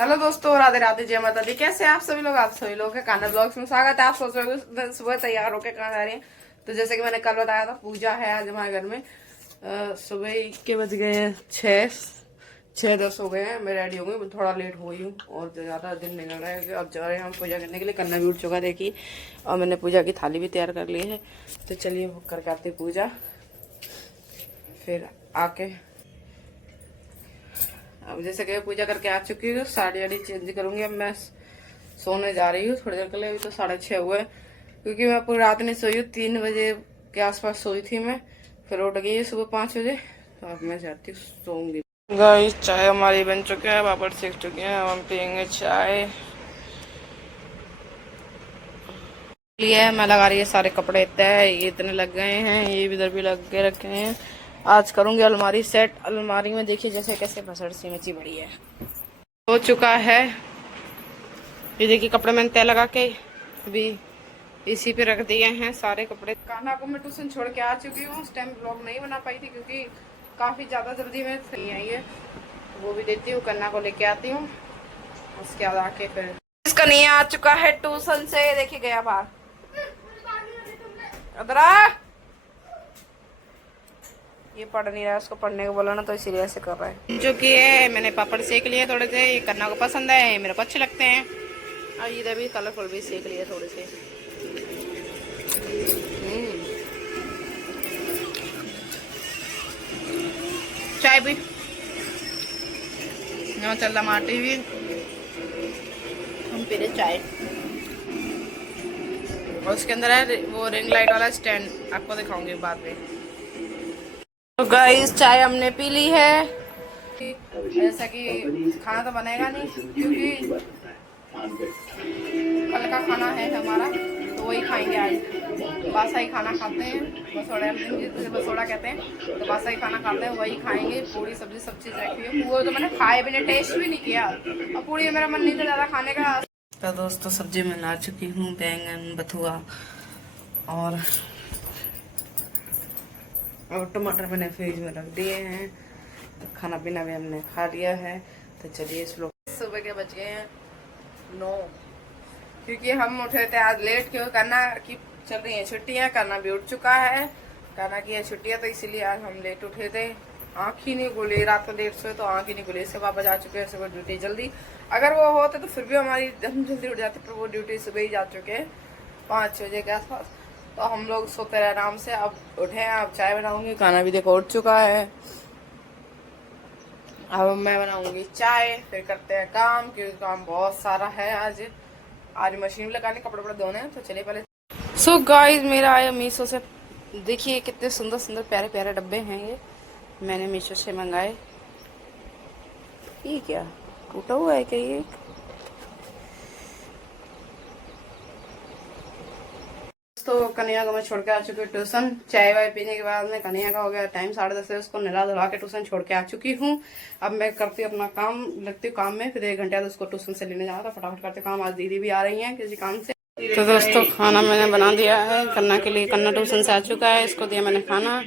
Hello दोस्तों, राधे राधे, जय माता दी। कैसे हैं आप सभी लोग? आप सभी लोग के कान्हा ब्लॉग्स में स्वागत है। आप सोच रहे हो सुबह तैयार होकर कहाँ जा रही हैं? तो जैसे कि मैंने कल बताया था, पूजा है आज हमारे घर में। सुबह ही के बज गए हैं 6:10 हो गए हैं। मैं रेडी हो गई, थोड़ा लेट हो गई हूँ और ज़्यादा दिन निकल रहा है कि अब जा रहे हैं हम पूजा करने के लिए। कन्ना भी उठ चुका है देखिए, और मैंने पूजा की थाली भी तैयार कर ली है। तो चलिए करके आते पूजा, फिर आके अब जैसे कि पूजा करके आ चुकी हूँ, साड़ी वाड़ी चेंज करूंगी। अब मैं सोने जा रही हूँ थोड़ी देर के लिए। अभी तो 6:30 हुए, क्योंकि मैं पूरी रात नहीं सोई हूँ। 3 बजे के आसपास सोई थी मैं, फिर उठ गई सुबह 5 बजे। तो अब मैं जाती हूँ सोऊंगी। गाइस, चाय हमारी बन चुकी है, पापड़ सेक चुके हैं, हम पियेंगे चाय। लिए मैं लगा रही है सारे कपड़े तय, ये इतने लग गए हैं, ये इधर भी लग के रखे हैं। आज करूंगी अलमारी सेट। अलमारी में देखिए जैसे कैसे भसड़ सी मची बड़ी है, हो चुका है। ये देखिए कपड़े मैंने तय लगा के अभी इसी पे रख दिए हैं सारे कपड़े। कान्हा को मैं ट्यूशन छोड़ के आ चुकी हूँ। उस टाइम ब्लॉग नहीं बना पाई थी क्योंकि काफ़ी ज़्यादा जल्दी में नहीं आई है। वो भी देती हूँ, कन्ना को लेके आती हूँ, उसके बाद आके फिर इसका नहीं आ चुका है ट्यूशन से। देखिए गया बाहर, अदरा ये पढ़ नहीं रहा है, उसको पढ़ने को बोला ना तो इसीलिए ऐसे कर रहा है। जो कि है मैंने पापड़ सेक लिए थोड़े से, ये कन्ना को पसंद है, मेरे को अच्छे लगते हैं। और इधर भी कलरफुल भी सेक लिए थोड़े से। चाय भी यहाँ चल रहा माटी भी, हम पी रहे चाय। और उसके अंदर है वो रिंग लाइट वाला स्टैंड, आपको दिखाऊंगी बाद में। तो गाइस, चाय हमने पी ली है। जैसा कि खाना तो बनेगा नहीं क्योंकि कल का खाना है हमारा, तो वही खाएंगे आज। बासा ही खाना खाते हैं, बसोड़ा जिसे बसोड़ा कहते हैं, तो बासा ही खाना खाते हैं, वही खाएंगे। पूरी सब्जी सब चीज़ रखी है। वो तो मैंने खाए भी नहीं, टेस्ट भी नहीं किया, और पूरी मेरा मन नहीं था ज़्यादा खाने का। तो दोस्तों, सब्जी में ला चुकी हूँ बैंगन, बथुआ और टमाटर मैंने फ्रिज में रख दिए हैं। तो खाना पीना भी हमने खा लिया है। तो चलिए इस लोग सुबह के बज गए हैं 9, क्योंकि हम उठे थे आज लेट। क्यों? करना की चल रही है छुट्टियां, करना भी उठ चुका है। करना की है छुट्टियां, तो इसीलिए आज हम लेट उठे थे। आँख ही नहीं खुली, रात को लेट सोए तो आँख ही नहीं खुली। इसके पापा जा चुके हैं सुबह ड्यूटी जल्दी। अगर वो होते तो फिर भी हमारी हम जल्दी उठ जाते, पर वो ड्यूटी सुबह ही जा चुके हैं 5 बजे के आसपास। तो हम लोग सोते रहे आराम से। अब उठे हैं, अब चाय बनाऊंगी। खाना भी देखो उठ चुका है। अब मैं बनाऊंगी चाय, फिर करते हैं काम, क्योंकि काम बहुत सारा है आज। आज मशीन लगाने, कपड़े वपड़े धोने हैं। तो चलिए पहले। सो गाइस, मेरा आया मीशो से। देखिए कितने सुंदर सुंदर प्यारे प्यारे डब्बे हैं, ये मैंने मीशो से मंगाए। ये क्या टूटा हुआ है क्या ये? तो कन्हैया को मैं छोड़ के आ चुकी हूँ ट्यूशन। चाय वाय पीने के बाद में कन्हैया का हो गया टाइम 10:30 है, उसको नहला धुला के ट्यूशन छोड़ के आ चुकी हूँ। अब मैं करती हूँ अपना काम, लगती हूँ काम में, फिर 1 घंटे बाद उसको ट्यूशन से लेने जाना था। फटाफट करते काम, आज दीदी भी आ रही है किसी काम से। तो दोस्तों, खाना मैंने बना दिया है कन्ना के लिए। कन्ना ट्यूशन से आ चुका है, इसको दिया मैंने खाना।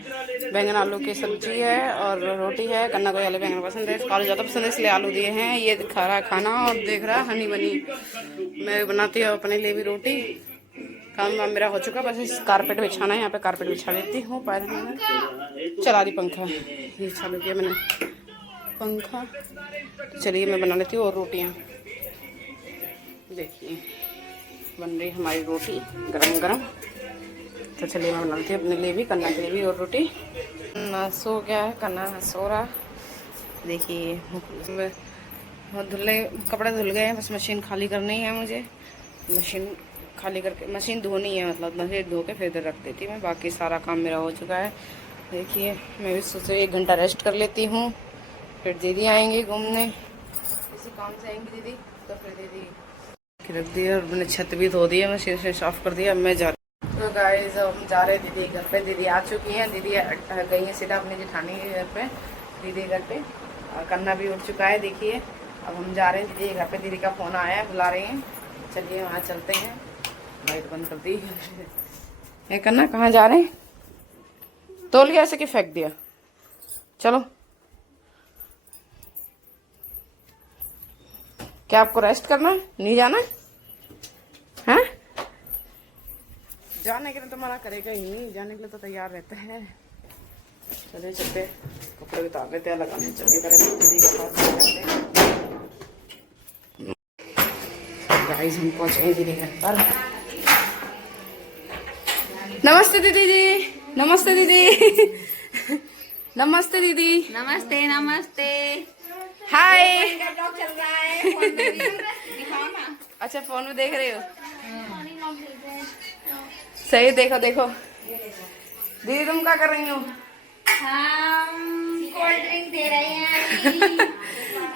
बैंगन आलू की सब्जी है और रोटी है। कन्ना को आलू बैंगन पसंद है, इसको आलू ज़्यादा पसंद है, इसलिए आलू दिए हैं। ये खा रहा है खाना और देख रहा है हनी बनी। मैं बनाती हूँ अपने लिए भी रोटी। काम वाम मेरा हो चुका, बस इस कारपेट बिछाना है। यहाँ पे कारपेट बिछा देती हूँ। पैर में चला दी पंखा, ये चालू किया मैंने पंखा। चलिए मैं बना लेती हूँ और रोटियाँ। देखिए बन रही हमारी रोटी गरम गरम। तो चलिए मैं बना लेती हूँ अपने लिए भी, कन्ना के लिए भी और रोटी। ना सो गया है कन्ना, सो रहा। देखिए धुले कपड़े धुल गए हैं, बस मशीन खाली करनी है मुझे। मशीन खाली करके मशीन धोनी है, मतलब मशीन धो के फिर इधर रख देती हूँ। बाकी सारा काम मेरा हो चुका है। देखिए मैं भी सोचे 1 घंटा रेस्ट कर लेती हूँ, फिर दीदी आएंगी घूमने। इसी काम से आएंगी दीदी, तो फिर दीदी रख दिया। और मैंने छत भी धो दिया, मशीन से साफ कर दिया। अब मैं जा रही। तो गाइस, हम जा रहे दीदी घर पे। दीदी आ चुकी हैं, दीदी गई है सीधा अपनी जेठानी के घर पे, दीदी घर पे। और कन्ना भी उठ चुका है। देखिए अब हम जा रहे हैं दीदी के घर पे। दीदी का फ़ोन आया है, बुला रही हैं। चलिए वहाँ चलते हैं। लाइट बंद कर दी। ये करना कहाँ जा रहे हैं? तोल गया ऐसे कि फेंक दिया? चलो क्या आपको रेस्ट करना है, नहीं जाना है? जाने के लिए तो मना करेगा ही नहीं, जाने के लिए तो तैयार रहता है। चलिए चलते, कपड़े उतार लेते हैं, लगाने चलिए करें दीदी के पास जाते हैं। गाइस हम पहुंच गए दीदी घर पर। नमस्ते दीदी जी, नमस्ते दीदी। नमस्ते दीदी। नमस्ते नमस्ते। हाय। चल रहा है फोन में दिखाओ ना। अच्छा फोन में देख रहे हो? सही, देखो देखो। दीदी तुम क्या कर रही हो? हम कोल्ड ड्रिंक दे रहे हैं।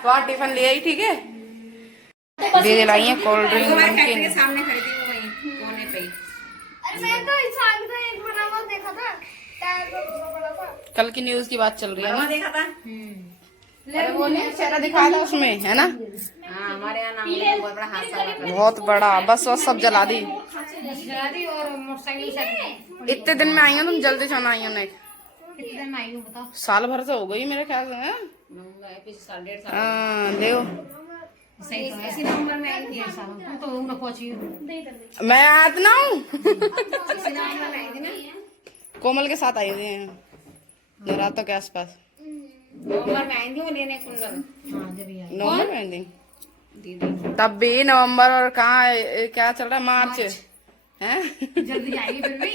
वहाँ टिफिन ले आई, ठीक है? दीदी लाई है कोल्ड ड्रिंक नमकीन। सामने खड़ी थी वो वहीं कोने पे। अरे मैं तो इंसान का एक बना हुआ देखा था, टायर का बड़ा था। कल की न्यूज की बात चल रही है ना? देखा था। अरे वो नहीं चेहरा दिखाया था उसमें, है ना? हाँ हमारे यहाँ नाम में बहुत बड़ा हादसा हुआ था। बहुत बड़ा, बस सब जला दी। और मोटरसाइकिल से इतने दिन में आई हो तुम, जल्दी जाना आई हो ने? कितने दिन में आई हूँ बताओ? साल भर से हो गई मेरे ख्याल से, हैं? साल डेढ़ साल हाँ देखो, सही तो इसी नवंबर में आई थी। डेढ़ साल तुम तो उम्र पहुंची हो। मैं आज ना हूँ। इसी नवंबर में आई थी ना। कोमल के साथ आई थी नवरात्रों के आसपास। नवंबर में आई थी वो लेने कुंदन। हाँ जब आई नवंबर में आई थी दीदी। तब भी। नवंबर और कहाँ, क्या चल रहा है, मार्च है? जल्दी आएगी फिर भी।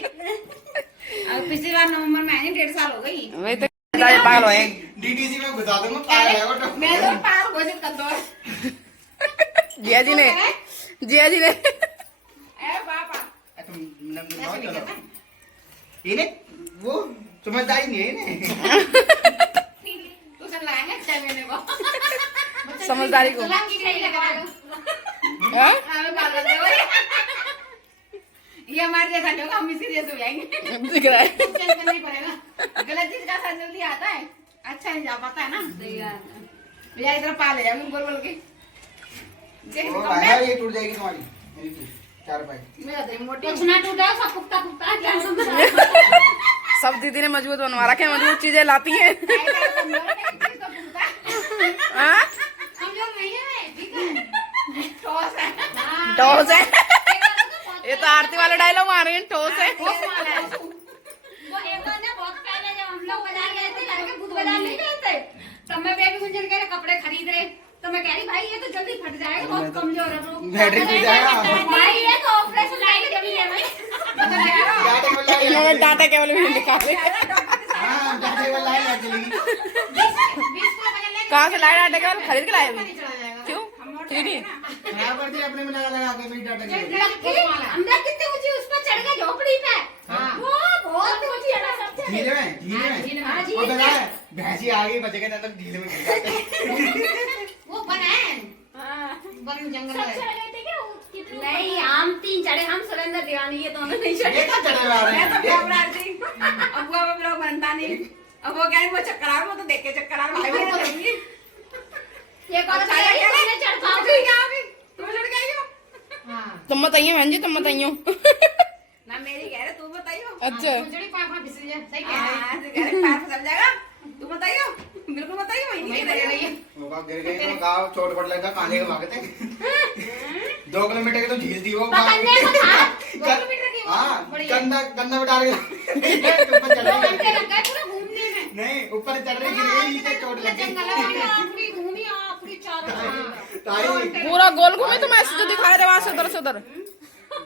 अब पिछली बार नवंबर में आई 1.5 साल हो गई। वही तो पागल है। डीटीसी में घुसा दूंगा, पागल है वो तो। मैं तो पार घोषित कर दो। जिया जी ने, जिया जी ने। अरे पापा तुम इन्हें वो समझदारी नहीं है इन्हें। ट्यूशन लाए हैं 6 महीने को। समझदारी को। लंगी नहीं लगा दो। हाँ? हमें बाल बंद हो गए। ये हमारे जैसा नहीं होगा, हम इसी जैसे हो जाएंगे। दिख रहा है। टेंशन नहीं पड़ेगा। गलत चीज का असर जल्दी आता है, अच्छा नहीं जा पाता है ना। भैया इधर पा ले जाऊंगी बोल बोल के। वो भाई ये टूट जाएगी तुम्हारी, मेरी टूट 4 पाई। मेरा तो मोटी कुछ ना टूटा, सब पुख्ता पुख्ता क्या समझ। सब दीदी ने मजबूत बनवा रखे, मजबूत चीजें लाती हैं। हाँ? कमजोर नहीं है मैं, ठीक है। ठोस है। ठोस है। ये तो आरती वाला डायलॉग मार रही है, ठोस है। वो एक बार ना बहुत पहले जब हम लोग बाजार गए थे, लड़के खुद बाजार नहीं गए थे, तब मैं बेबी गुंजन के कपड़े खरीद रहे, तो मैं कह रही भाई ये तो जल्दी फट जाएगा, बहुत कमजोर है वो। बैटरी टूट जाएगा। भाई ये तो ऑपरेशन लाइन जमी है भाई। इन्होंने डाटा केवल भी निकाले। हाँ डाटे वाला लाइन लग चलेगी। 20 को बदलने कहाँ से लाए डाटा केवल? खरीद के लाए अभी? चला जाएगा। क्यों? ठीक है। खराब कर दिया अपने में लगा लगा के मेरी डाटा के। अंदर कितनी ऊंची उस पर चढ़ गए झोपड़ी पे। वो बहुत ऊंची है ना सबसे। झील में हाँ, झील वो में। बना है भैंसी आ गई बच गए ना, तब झील में गिर जाते। वो बन है। वन जंगल है। नहीं हम 3 चढ़े, हम सुरेंद्र दीवानी ये दोनों नहीं चढ़े। ये क्या चढ़े हुए आ रहे मैं तो हैं? घबरा रही। अब वो ब्लॉग बनता नहीं। अब वो कह रही वो चक्कर आ रहा, वो तो देख के चक्कर आ रहा भाई मेरे चढ़ी। ये कौन सा है? तुमने चढ़ पाओ तुम चढ़ गई हो? हां तुम बताइए बहन जी, तुम बताइयो। ना मेरी कह रहे तू बताइयो। अच्छा। जड़ी पापा फिसल जाए, सही कह रहे हैं। कह रहे पैर फिसल जाएगा, तू बताइयो, बिल्कुल बताइयो। वही नहीं कह रही है। वो बाप गिर गए तो गाँव चोट पड़ लगा, कांधे के भागते 2 किलोमीटर की तो झील थी वो। पकड़ने को था 2 किलोमीटर की। हाँ बढ़िया। गंदा में डाल के ऊपर चढ़ 2 रही घंटे लग गए पूरा घूमने में। नहीं ऊपर चढ़ रही, गिर गई, नीचे चोट लग जंगल गई। में पूरी घूमी पूरी चारों। तारी पूरा गोल घूमे तुम, ऐसे जो दिखा रहे वहां से उधर से उधर।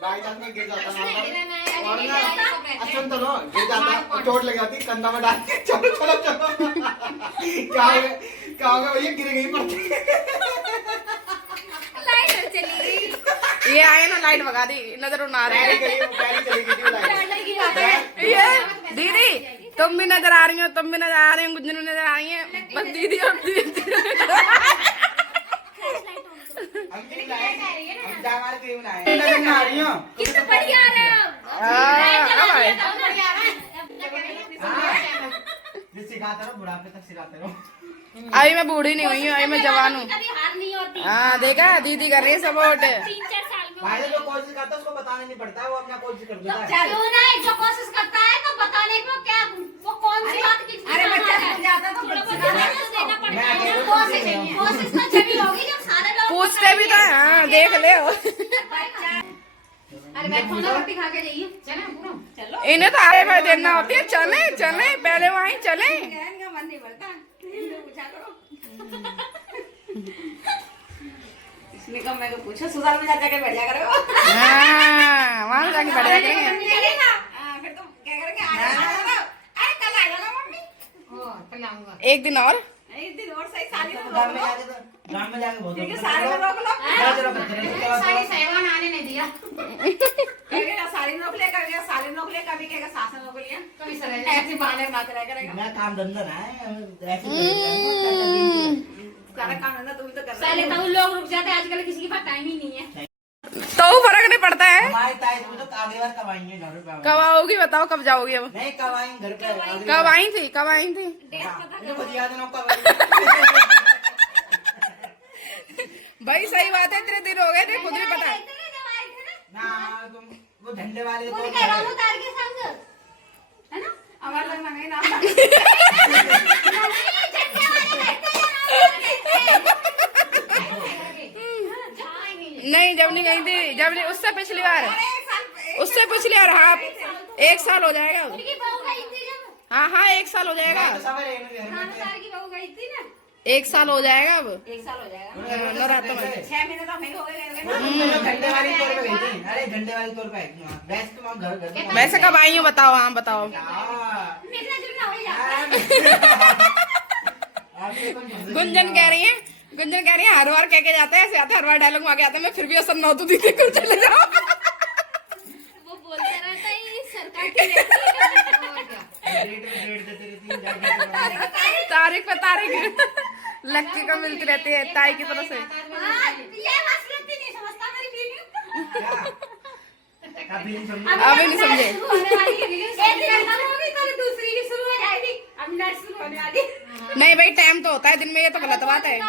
बाई चांस में गिर जाता ना और ना अच्छा तो लो गिर जाता, चोट लग जाती, कंधा में डाल के चलो चलो चलो। क्या हो गया भैया, गिर गई पड़ती। लाइट चली गई। ये आए ना, लाइट भगा दी, नजर उड़ा रहे हैं। पैरी चली गई थी वो लाइट। ये दीदी तुम भी नजर आ रही हो, तुम भी नजर आ रही हो, गुंजन भी नजर आ रही है, बस दीदी और दीदी। हम क्रीम लाए, हम जामाल क्रीम लाए। नजर ना आ रही हो? कितना बढ़िया आ रहा है। सिखाते रहो, बुढ़ापे तक सिखाते रहो। अभी मैं बूढ़ी नहीं हुई हूँ, अभी मैं जवान हूँ। कभी हार नहीं होती। हाँ देखा, दीदी कर रही है सपोर्ट। 3-4 साल में भाई जो कोशिश करता है उसको बताना नहीं पड़ता है, वो अपना कोशिश कर देता है। क्यों नहीं, जो कोशिश करता है तो बताने को क्या, वो कौन सी बात की। अरे बच्चा जाता तो थोड़ा बहुत देना पड़ता है। कोशिश तो जब होगी जब सारे लोग पूछते भी तो हाँ देख ले अरे बैठो ना, रोटी खा के जाइए। चले पूरा चलो। इन्हें तो आगे कर देना होती है। चले चले पहले वहीं चले। बहन का मन नहीं भरता, पूछा करो। इसने कहा मैं पूछा सुधार में जाके बैठ जा करो। हाँ वहाँ जाके बैठ जाएंगे। फिर तुम क्या करोगे? अरे कल आ जाना मम्मी। कल आऊंगा। एक दिन और एक दिन और सही, साली में गाँव रोक में लो। जाके तो गाँव में जाके बहुत ठीक है, साली में रोक लो। सारी सहवान आने नहीं दिया। कहेगा साली में रोक लिया, कहेगा साली में रोक लिया, कभी कहेगा सास में रोक लिया। कभी सर ऐसे बहाने बनाते रह करेगा। मैं काम धंधा ना है ऐसे सारा काम धंधा तुम तो कर रहे पहले हो। तो लोग रुक जाते, आजकल किसी के पास टाइम ही नहीं है। तो फर्क नहीं पड़ता है। हमारे ताई तो अगली बार कब आएंगे घर पे? कब आओगी बताओ, कब जाओगी अब? नहीं कब आएंगे घर पे? कब आई थी, कब आई थी? मुझे याद है ना कब आएंगे। भाई सही बात है, इतने दिन हो गए थे खुद नहीं पता। ना तुम वो झंडे वाले तो है ना? हमारे लोग मंगे ना। नहीं जब नहीं गई थी, जब नहीं उससे पिछली बार, उससे पिछली बार। हाँ 1 साल हो जाएगा अब। हाँ हाँ 1 साल हो जाएगा, सब रहने घर में 1 साल हो जाएगा अब। 1 साल हो जाएगा। नवरात्र में 6 महीने तो नहीं हो गए। झंडे वाली तौर पे गई थी। अरे झंडे वाली तौर पे आई थी वहाँ। वैसे तो वहाँ घर वैसे कब आई हो बताओ? हाँ बताओ। गुंजन कह रही है, गुंजन कह रही है हर बार कह के जाते हैं, ऐसे आते हैं, हर बार डायलॉग में आगे आते हैं, मैं फिर भी असर नौ तो दीदी को चले जाओ। वो बोलता रहता है ये सरकार की तारीख पे तारीख लक्की को मिलती रहती है ताई की तरफ से। ये मसलत भी नहीं समझता मेरी फीलिंग। अभी नहीं समझे। एक दिन खत्म होगी तो दूसरी की शुरू हो जाएगी। अब नेक्स्ट शुरू होने वाली। नहीं भाई टाइम तो होता है दिन में, ये तो गलत बात है।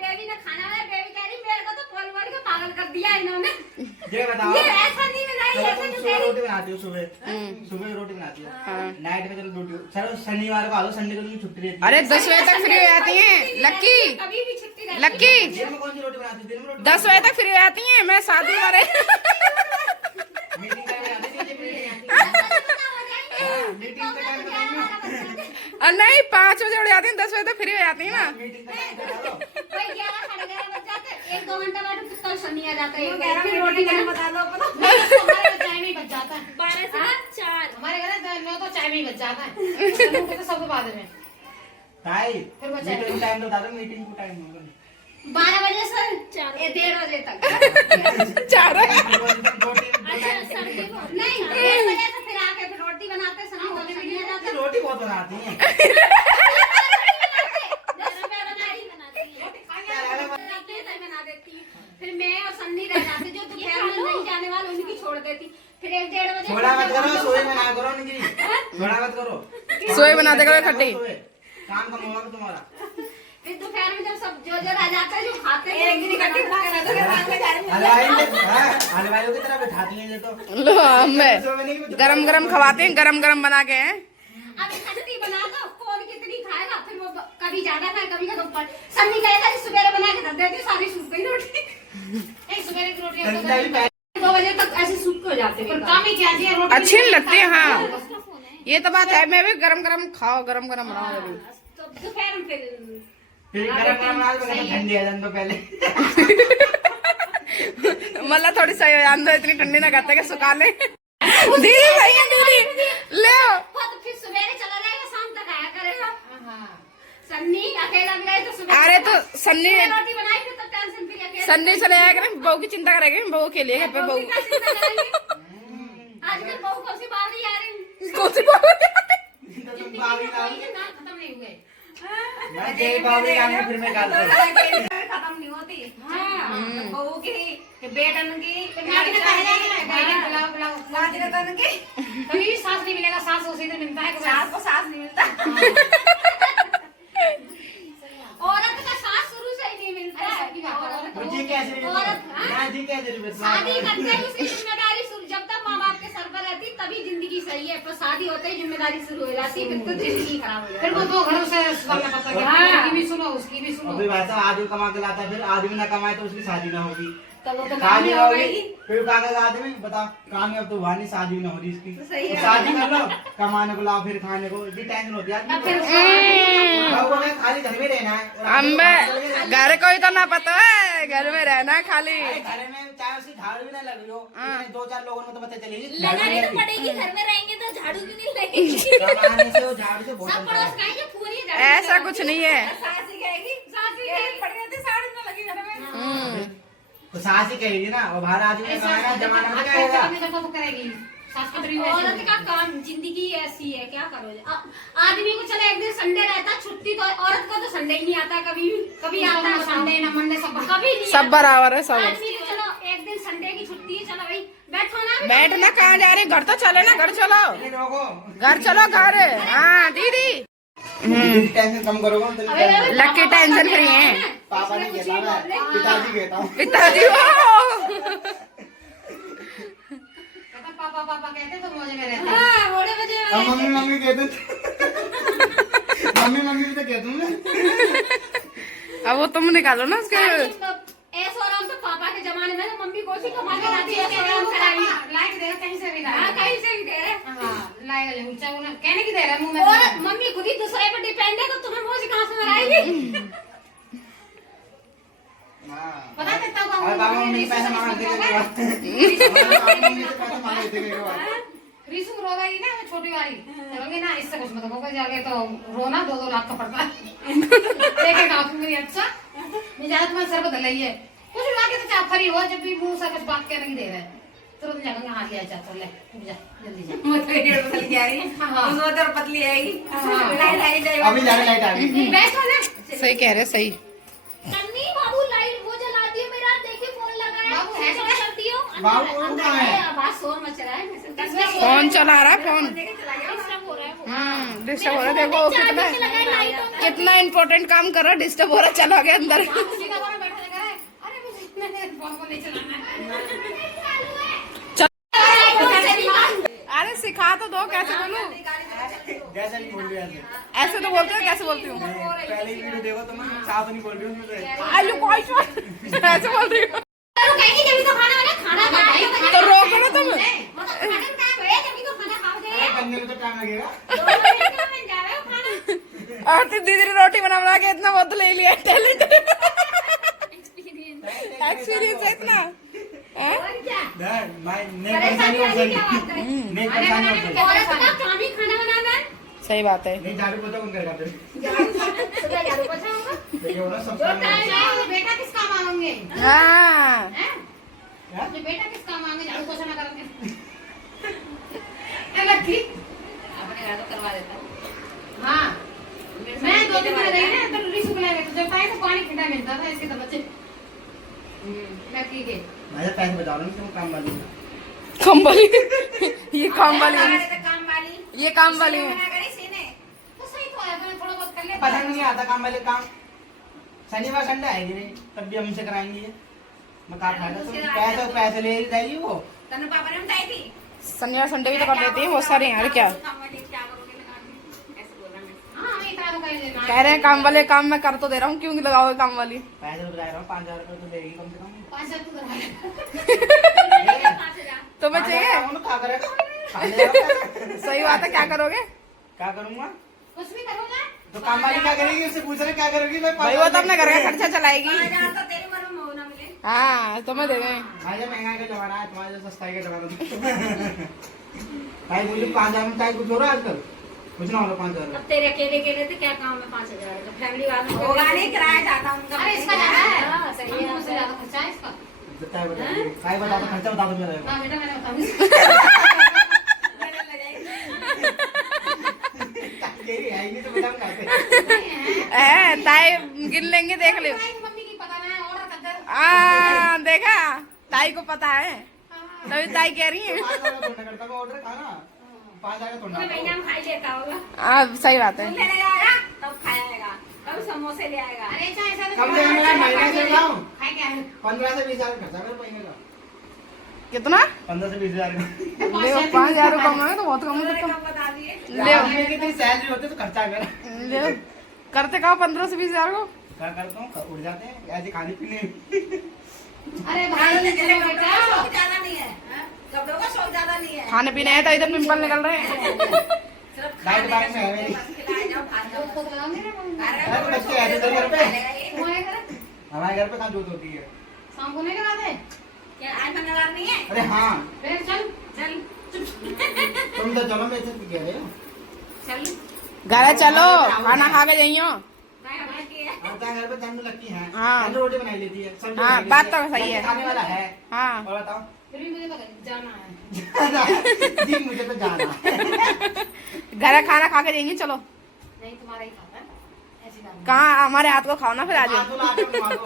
बेबी ने खाना बनाया, बेबी कह रही मेरे को तो बोल बोल के पागल कर दिया इन्होंने। ये बताओ ये ऐसा नहीं बनाई, चलो ऐसा तुम नहीं सुबह कह रोटी बनाती हो, सुबह रोटी बनाती हो, नाइट में चलो ड्यूटी। चलो शनिवार को आ लो, संडे को तुम्हें छुट्टी रहती है। अरे 10 बजे तक फ्री हो जाती हैं लक्की, कभी भी छुट्टी रहती है। लक्की दिन में कौन सी रोटी बनाती हो? दिन में रोटी 10 बजे तक फ्री हो जाती हैं। मैं 7 दिन वाले मीटिंग करने आती थी मीटिंग का टाइम बताओ नहीं 5 बजे उड़ जाती हैं, 10 बजे तक फ्री हो जाती है ना। मीटिंग का टाइम बताओ। भाई 11 साढ़े 11 बज जाते हैं। 1-2 घंटा बाद फिर कल शनि आ जाता है। फिर रोटी का बता दो अपना। हमारे घर चाय में ही बच जाता है। 12 से 4। हमारे घर 9 तो चाय में ही बच जाता है। तो सब बाद में ताई फिर बचा मीटिंग टाइम बता दो, मीटिंग को टाइम 12 बजे से 1:30 बजे तक। 4 अच्छा सर्दी को नहीं 1:30 बजे से फिर आके फिर रोटी बनाते हैं। शनि को शनि आ जाता है। रोटी बहुत बनाती है। 10 रुपए बना देती हूँ। फिर मैं और सन्नी रह जाते, जो दोपहर में नहीं जाने वाले उनकी छोड़ देती। फिर 1-1:30 बजे थोड़ा मत करो, सोए में ना करो निकली। थोड़ा मत करो, सोए बना देगा खट्टी। काम कम होगा तुम्हारा। फिर दोपहर में जब सब जो रह जाता है, जो खाते हैं एक दिन इकट्ठी बना के रख दो, फिर बाद में जा रही हलवाइयों की तरह बैठाती हैं ये तो। लो हमें गरम गरम खवाते हैं, गरम गरम बना के हैं। अब खट्टी बना दो, कौन कितनी खाएगा? फिर वो कभी ज्यादा खाए, कभी कम पर। सन्नी कहेगा कि सुबह बना के रख देती, सारी सूख गई रोटी। एक सुबह की रोटी ठंडा भी पहले 2 बजे तक ऐसे सूख हो जाते हैं। पर काम ही क्या है, रोटी अच्छी नहीं लगती है। हाँ ये तो बात है, मैं भी गरम गरम खाओ, गरम गरम बनाओ अभी। तो दोपहर में फिर गरम गरम बना दो, ठंडी आ जाने तो पहले। मतलब थोड़ी सही हो जान दो, इतनी ठंडी ना करते कि सुखा ले। दीदी भाई है दीदी ले आओ। तो फिर सवेरे चला जाएगा, शाम तक आया करेगा। सन्नी अकेला भी रहे तो सुबह। अरे तो सन्नी रोटी बनाई फिर तो टेंशन फ्री अकेले। सन्नी चले आएगा ना, बहू की चिंता करेगी, बहू के लिए घर पे बहू आजकल बहू कौन सी बात नहीं आ रही। कौन सी बहू तो तुम बावी लाओ। खत्म नहीं हुए। मैं जेल बावी लाऊंगा, फिर मैं गाल दूंगा। खत्म नहीं होती। बहू की, बेटन की, लाजरतन की। कभी भी सास नहीं मिलेगा, सास उसी दिन मिलता है। सास को सास नहीं मिलता। औरत का सास शुरू से ही नहीं मिलता है। मुझे कैसे औरत ना जी कैसे शादी करते हैं, उसकी जिम्मेदारी जब तक माँ बाप के सर पर रहती तब तभी जिंदगी सही है, पर शादी होते ही जिम्मेदारी शुरू हो जाती है, फिर तो जिंदगी खराब हो फिर जाती वो दो घरों से सुनना पड़ता है, हाँ। उसकी भी सुनो उसकी भी सुनो। अभी वैसा आदमी कमा के लाता है, फिर आदमी ना कमाए तो उसकी शादी ना होगी। तो वो तो शादी काम ही ना हो होगी गई। फिर क्या करेगा आदमी, बताओ कामयाब तो हुआ नहीं, शादी भी ना हो रही इसकी। तो सही है। तो शादी कर लो, कमाने को लाओ, फिर खाने को, इतनी टेंशन होती है अब आदमी फिर को। बाबू को खाली घर में रहना है और अम्बे घर कोई तो ना पता है, घर में रहना है खाली। अरे घर में चाहे उसकी झाड़ू भी ना लग रही हो, इतने 2-4 लोगों को तो पता चलेगी लगानी तो पड़ेगी, घर में रहेंगे तो झाड़ू भी नहीं लगेगी। कमाने से वो झाड़ू से बहुत सब अंतर पड़ोस है। कहेंगे पूरी ऐसा कुछ नहीं है। सास ही कहेगी, पड़ गए थे साड़ी ना लगी घर में। तो सास ही कहेगी ना, और बाहर आदमी अरे ने सास कमाएगा, जमाना में आजकल कहेगा। जमाने में तो करेगी सास का तरीका औरत ऐसे का काम, जिंदगी ऐसी है, क्या करोगे। आदमी को चले एक दिन संडे रहता है छुट्टी, तो औरत को तो संडे ही नहीं आता, कभी कभी आता है संडे ना मंडे सब कभी नहीं सब बराबर है सब। आदमी को चलो एक दिन संडे की छुट्टी है, चलो भाई बैठो ना। बैठना कहाँ जा रहे, घर तो चले ना, घर चलो, इन लोगों घर चलो घर। हाँ दीदी टेंशन कम करोगे तो लक्की टेंशन फ्री है। पापा नहीं कहता, मैं पिताजी कहता हूँ। पिताजी हो कहता पापा पापा कहते तो मौज में रहता है। हाँ, बड़े बजे अब मम्मी मम्मी कहते मम्मी मम्मी भी तो कहता हूँ मैं। अब वो तुम निकालो ना उसके। ऐसा आराम से पापा के जमाने में तो मम्मी को सी कमा के लाती है, ऐसा आराम से लाई। लाइक दे कहीं से भी हाँ, लाइक कहीं से भी दे रहे। हाँ लाइक ले ऊंचा उन्हें कहने की दे रहा है मुंह में और मम्मी खुद ही दूसरे पर डिपेंड है, तो तुम्हें मौज कहाँ से मनाएगी। हाँ। पता है कितना अरे पापा मम्मी से पैसा मांग देंगे, पापा मम्मी से पैसा मांग देंगे। रिसु रो रही ना वो छोटी वाली, चलोगे ना इससे कुछ मत होगा, जाके तो रोना 2-2 लाख का पड़ता है। एक हाथ में अच्छा मैं ज्यादा तुम्हारे सर बदल रही है, कुछ लाके तो चाप फरी हो, जब भी मुंह से कुछ बात कहने की दे रहा है तुरंत जाकर हाथ लिया चाचा ले उठ जा जल्दी जा। वो तो ये पतली आ रही है, हाँ। उसमें उधर पतली आएगी। हाँ। लाइट अभी जाने लाइट आ गई। बैठो ना। सही कह रहे, सही। नन्नी बाबू लाइट वो जला दियो, मेरा देखिए फोन लगाया, बाबू है फोन कर दियो। बाबू अंदर कहाँ है? आवाज शोर मच रहा है, फोन चला रहा है, फोन डिस्टर्ब हो रहा है वो। डिस्टर्ब हो रहा है। देखो कितना कितना इम्पोर्टेंट काम कर रहा है, डिस्टर्ब हो रहा है, चलो गया अंदर। उसी का बारे बैठा लगा है, अरे मुझे फोन को नहीं चलाना है। अरे सिखा तो दो, कैसे बोलूं। जैसे नहीं बोल रही ऐसे। ऐसे तो बोलते हो, कैसे बोलती हूँ। पहले ही वीडियो देखो तो मैं साफ नहीं बोल रही हूँ। आलू कोई ऐसे बोल रही हूँ। कहीं जब तो खाना वाला खाना खाए तो रोको ना तुम। खाने का टाइम है, जब तो खाना खाओगे करने में तो टाइम लगेगा। 2 मिनट में जावे खाना। और तो दीदी ने रोटी बना के इतना बहुत ले लिया टैलेंट, एक्सपीरियंस है इतना। हैं? और क्या नहीं परेशानी हो परेशानी क्या बात है? नहीं परेशानी हो जाएगी। औरत का काम ही खाना बनाना है। सही बात है। नहीं झाड़ू पोछा कौन करेगा फिर? सुबह झाड़ू पोछा होगा। देखिए वो ना सब जो काम टाइम है। ये बेटा किस काम आएंगे हाँ हैं? हाँ? ये बेटा किस काम आएंगे झाड़ू पोछा ना करेंगे। लकी अपने घर तो करवा देता हूँ। हाँ मैं 2 दिन में रही ना तो रिसु को ले गए, तो जब पाए तो पानी ठंडा मिलता था इसके तो बच्चे लकी के मैं पैसे बचा रहा हूँ तुम काम वाली का। काम वाली ये काम वाली हमारे है, तो काम वाली ये काम वाली मना है। करी सीने। तो सही तो आया मैंने थोड़ा बहुत कर लिया पसंद नहीं आता काम वाले काम। शनिवार संडे आएगी नहीं तब भी हमसे कराएंगे ये। मैं कहा फायदा तुम पैसे ले जाएगी वो। तनु पापा ने बताई थी। शनिवार संडे भी तो कर देती है बहुत सारे यार। क्या काम वाली क्या करोगे मैं कहा ऐसे बोल रहा मैं। हाँ हमें इतना तो कहीं देना कह रहे हैं काम वाले काम मैं कर तो दे रहा हूँ, क्यों लगाओगे काम वाली। पैसे तो बता रहा हूँ 5,000 रुपये तो देगी कम से कम। 5,000 तो करवाया 5,000 तुम्हें चाहिए? क्या करेगा? 5,000 सही बात है, क्या करोगे? क्या करूँगा? कुछ भी करोगे तो काम वाली क्या करेगी? उससे पूछ रहे क्या करोगी? मैं भाई वो तो अपने घर का खर्चा चलाएगी। 5,000 तो तेरे मन में ना मिले। हाँ तुम्हें दे दें। भाई जब महंगाई का जमाना है तुम्हारे जो सस्ताई का जमाना भाई मुझे 5,000 में चाहे कुछ हो रहा है आजकल? कुछ ना हो रहा 5,000 अब तेरे अकेले के लिए तो क्या काम है 5,000 का, फैमिली वालों को होगा नहीं किराया जाता उनका। अरे इसका ज्यादा है हाँ, सही है, हमको से ज्यादा खर्चा है इसका बता काय बता दो खर्चा बता दो मेरा हाँ बेटा मैंने बता दिया तेरी आएगी तो बताऊंगा ताई गिन लेंगे, देख लियो। मम्मी की पता ना ऑर्डर कर दे हाँ देखा, ताई को पता है तभी ताई कह रही है। 5,000 का करता मैं ऑर्डर खाना 5,000 का पूरे महीना में खाई लेता होगा। हाँ सही बात है। दूध लेने जाएगा तब खाएगा, तब समोसे ले आएगा। अरे अच्छा ऐसा कम से कम मेरा महीने से लाऊं खाए क्या है 15 से 20,000 खर्चा मेरे महीने का। कितना 15 से 20 हजार का। ले 5,000 कम है तो बहुत कम है। कम बता दिए ले कितनी सैलरी होती है तो खर्चा कर। ले करते कहो 15 से 20,000 को। क्या करता हूँ उड़ जाते हैं ऐसे खाने पीने। अरे भाई चलो बेटा शौक ज्यादा नहीं है हाँ? कपड़ों का शौक ज्यादा नहीं है खाने पीने है तो इधर पिंपल निकल रहे हैं। सिर्फ लाइट खाने बाइक में है के मेरी। बस खिलाए जाओ भाग जाओ खुद लगाओगे ना अरे अरे तो बच्चे ऐसे तो घर पे तुम्हारे घर हमारे घर पे कहाँ जोत होती है। शाम को नहीं कराते क्या आज मंगलवार नहीं है अरे हाँ फिर चल चल तुम तो जन्म में ऐसे कह रहे हो। चल घर चलो खाना खा के जाइयो। मैं हमारे की है हमारे घर पे तंदूर लगती है। हाँ। तंदूर रोटी बनाई लेती है। सब्जी हाँ, बनाई बात लेती है, तो सही है। खाने वाला है। हाँ और बताओ। फिर भी मुझे जाना है जी मुझे तो जाना है। घर खाना खा के जाएंगे चलो। नहीं तुम्हारा ही खाता है ऐसी बात नहीं। कहाँ हमारे हाथ को खाओ ना फिर आ 5 जाओ। किलो आटा बनवा दो।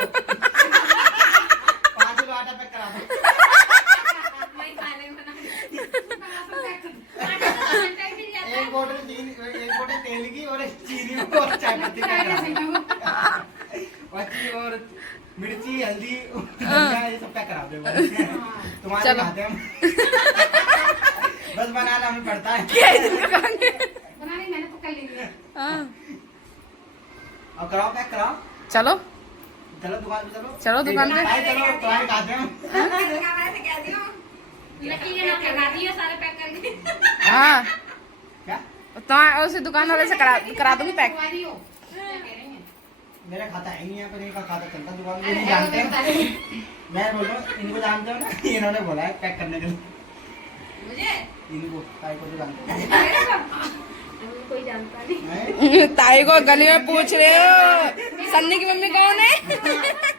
5 किलो आटा पैक करा दो। मैं खाने में बना एक बोतल तेल की और एक चीनी और चाय पत्ती पैक करा दो। और मिर्ची हल्दी धनिया ये सब पैक करा दो। तुम्हारे चलो। खाते हम। बस बनाना हमें पड़ता है। बनानी मैंने तो कर ली है हाँ। अब कराओ पैक कराओ। चलो चलो दुकान पे चलो। चलो दुकान पे। भाई चलो तुम्हारे खाते हम। कह दियो लकी के नाम लगा दिए सारे पैक करके हाँ क्या तो उसी दुकान वाले से करा दूंगी पैक। तुम्हारी हो क्या कह रही है मेरा खाता है नहीं यहाँ पर इनका खाता चलता दुकान में नहीं जानते हैं। मैं बोल रहा हूँ इनको जानते हो ना इन्होंने बोला है पैक करने के लिए मुझे इनको ताई को तो जानते हैं कोई जानता नहीं हैं? ताई को गली में पूछ रहे हो सन्नी की मम्मी कौन है?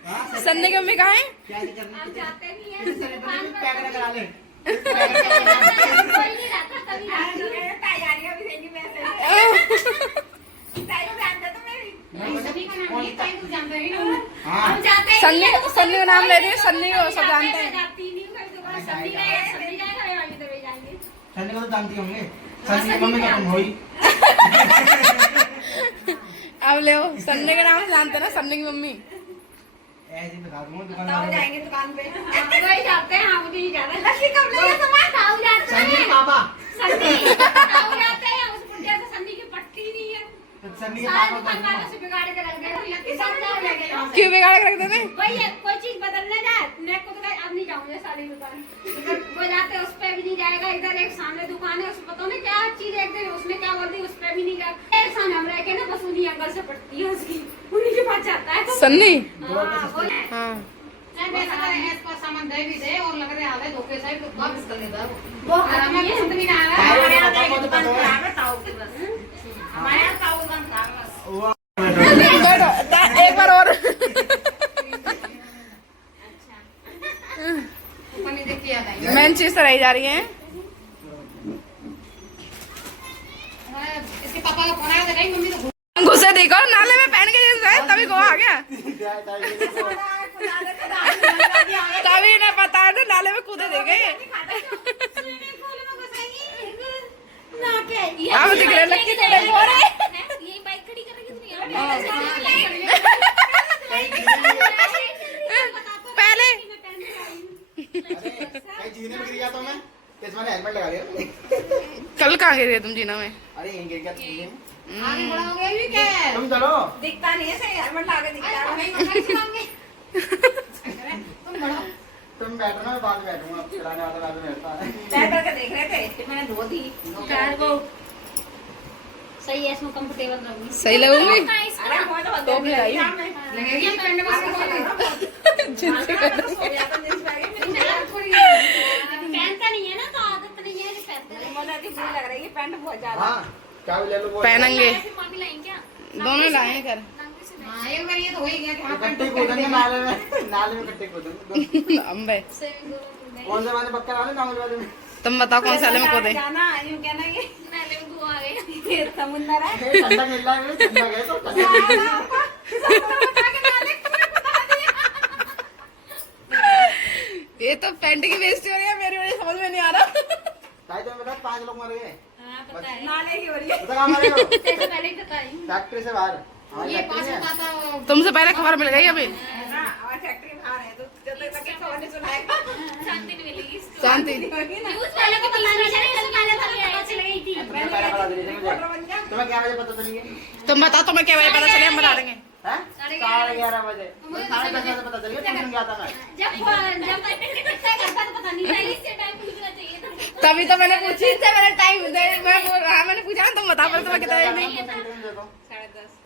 हाँ, सन्नी की मम्मी कहाँ है? क्या करनी हम जाते नहीं है पैक ना करा ले कोई नहीं रहता कभी तैयारियां भी देंगी वैसे ताई को जानते तो मेरी सभी का नाम नहीं ताई तू जानते ही ना हाँ हम जाते ही सन्नी सन्नी का नाम ले रही है। सन्नी को सब जानते हैं। जाती नहीं हूं कभी तो सभी जाएगा मैं वाली तरह जाएंगे सन्नी को तो जानती होंगे सन्नी की मम्मी का तुम हो ही अब ले सन्नी के नाम से जानते हैं ना सन्नी की मम्मी। ऐसे बता दूंगा दुकान तो वाले जाएंगे दुकान पे वही जाते हैं हम नहीं जाते लकी कब ले सामान खाओ जाते सन्नी के हैं पापा सन्नी खाओ जाते हैं उस बुढ़िया से सन्नी की पट्टी नहीं है तो सन्नी के सारे पापा दुकान वालों से बिगाड़ के रख दे लकी सब जाओ लगे क्यों बिगाड़ के रख देते? वही है कोई चीज बदलने जाए मैं को तो अब नहीं जाऊंगा सारी दुकान वो जाते उस पे भी नहीं जाएगा इधर एक सामने दुकान है उसमें पता नहीं क्या चीज एक दिन उसने क्या बोल दी उस पे भी नहीं गया एक सामने हम रह के ना बस उन्हीं अंकल से पटती है उसकी उन्हीं के पास जाता है सन्नी हाँ, वो- हाँ चाहे वैसा करे इसको सामान दे भी दे और लग रहे हाले धोखे से तो वापस कर लेता है वो आराम में पसंद भी ना आ रहा है हमारे यहाँ तो एक दुकान खराब है ताऊ की बस हमारे यहाँ ताऊ दुकान खराब है बस वो बैठो एक बार और। ऊपर नहीं देखती याद आई मेन चीज तो रही जा रही है। इसके पापा का फोन आया था नहीं मम्मी तो घुसे देखो नाले में पहन के जैसे है तभी गोवा आ गया। तभी ना पता है ना नाले में कूदे देखे। आप दिख रहे लक्की थोड़े बोरे। यही बाइक खड़ी कर रही पहले कहीं जीने में गिर गया तो मैं इस मैंने हेलमेट लगा लिया कल कहाँ गए थे तुम जीना में? अरे यहीं गिर गया तुझे आगे बड़ा हो गया भी क्या है तुम चलो दिखता नहीं है सही हेलमेट लगा के दिखता है भाई मकाई चलाओगे तुम बड़ा तुम बैठो ना मैं बाद में बैठूंगा चलाने वाला बाद में बैठता है बैठ करके देख रहे थे कि मैंने धो दी कार को सही है इसमें कंफर्टेबल रहूंगी सही लगूंगी। अरे वो तो तो भी आई। लगेगी पेंट में से पहनता नहीं है ना तो आदत नहीं है कि पहनते रहे। मुझे बुरी लग रही है पैंट बहुत ज्यादा हाँ क्या भी ले लो वो पहनेंगे मम्मी लाएंगे क्या दोनों लाए घर। हां एक बार ये तो हो ही गया कि हां कट्टे कूदेंगे नाले में कट्टे कूदेंगे अम्बे कौन से वाले पक्का वाले नाम वाले में तुम बताओ कौन से वाले में कूदे? जाना यूं कहना ये नाले में घुमा गए ये समुंदर है ठंडा मिल रहा है ठंडा गए तो ये तो पैंट की बेइज्जती हो रही है मेरी वजह समझ में नहीं आ रहा। ताई तुम्हें पता 5 लोग मर गए पता है नाले ही हो रही है पता कहाँ मरे हो जैसे पहले ही बताई फैक्ट्री से बाहर हाँ ये फैक्ट्री पास में में आता तुमसे पहले खबर मिल गई अभी। हाँ और फैक्ट्री बाहर है तो जब तक खबर नहीं सुनाएगा शांति नहीं मिलेगी इसको। जानती पहले को पता नहीं चला, पहले तो पता चल गई थी। तुम्हें पहले पता चली थी मुझे। तुम्हें क्या बजे पता चली है? तुम बताओ तुम्हें क्या पता चले, हम बता देंगे। हैं? 11:30 बजे। 10:30 बजे पता चली है, ट्यूशन गया था मैं। जब कितना करता तो पता नहीं पहले इससे टाइम पूछना चाहिए था। तभी तो मैंने पूछी इससे, मैंने टाइम दे, मैं बोल रहा, मैंने पूछा तुम बताओ पर तुम्हें कितना टाइम नहीं।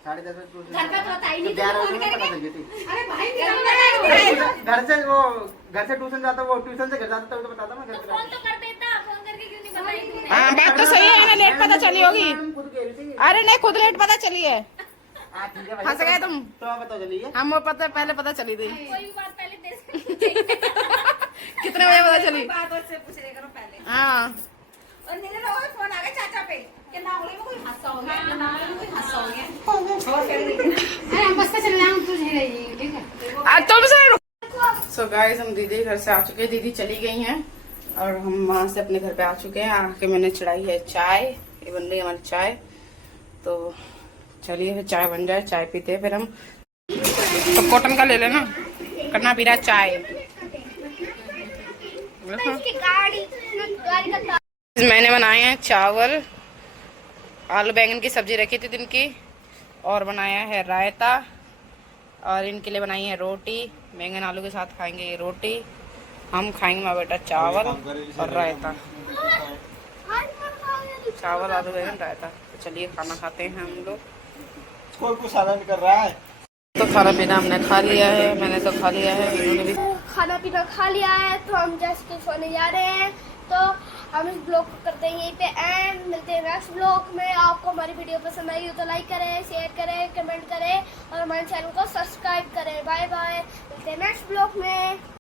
10:30 बजे ट्यूशन। घर पे तो बता ही नहीं, 11 फोन बजे पता करके। चल गई थी। अरे भाई घर से वो घर से ट्यूशन जाता, वो ट्यूशन से घर जाता तभी तो बताता मैं घर फोन तो कर देता, फोन करके क्यों नहीं बताई तूने? हाँ बात तो सही है, इन्हें लेट पता चली होगी। खुद कह रही थी। अरे नहीं, खुद लेट पता चली है। हाँ ठीक है भाई। हंस गए तुम। तुम्हें पता चली है? हम पता पहले पता चली थी। कोई भी बात पहले देर से पूछेंगे। कितने बजे पता चली? बात उससे पूछ ले करो पहले। हाँ और नीले लोगों का फोन आ गया चाचा पे कि नागुली में कोई हादसा हो गया, नागुली में कोई हादसा हो गया। और फिर अरे हम बस चले जाऊँ तुझे ये, ठीक है। तुम सो गाइस, हम दीदी घर से आ चुके हैं, दीदी चली गई हैं और हम वहाँ से अपने घर पे आ चुके हैं। आके मैंने चढ़ाई है चाय, ये बन रही है हमारी चाय। तो चलिए फिर चाय बन जाए, चाय पीते हैं फिर हम। तो कॉटन का ले लेना, करना पी रहा है चाय। मैंने बनाए हैं चावल, आलू बैंगन की सब्जी रखी थी दिन की, और बनाया है रायता, और इनके लिए बनाई है रोटी। बैंगन आलू के साथ खाएंगे ये रोटी, हम खाएंगे माँ बेटा चावल और रायता। चावल आलू बैंगन रायता। तो चलिए खाना खाते हैं हम लोग। कोई कुछ आनंद कर रहा है। तो खाना पीना हमने खा लिया है, मैंने तो खा लिया है, इन्होंने भी। खाना पीना खा लिया है, तो हम जस्ट सोने जा रहे हैं। तो हम इस ब्लॉग को करते हैं यहीं पे एंड, मिलते हैं नेक्स्ट ब्लॉग में। आपको हमारी वीडियो पसंद आई हो तो लाइक करें, शेयर करें, कमेंट करें और हमारे चैनल को सब्सक्राइब करें। बाय बाय, मिलते हैं नेक्स्ट ब्लॉग में।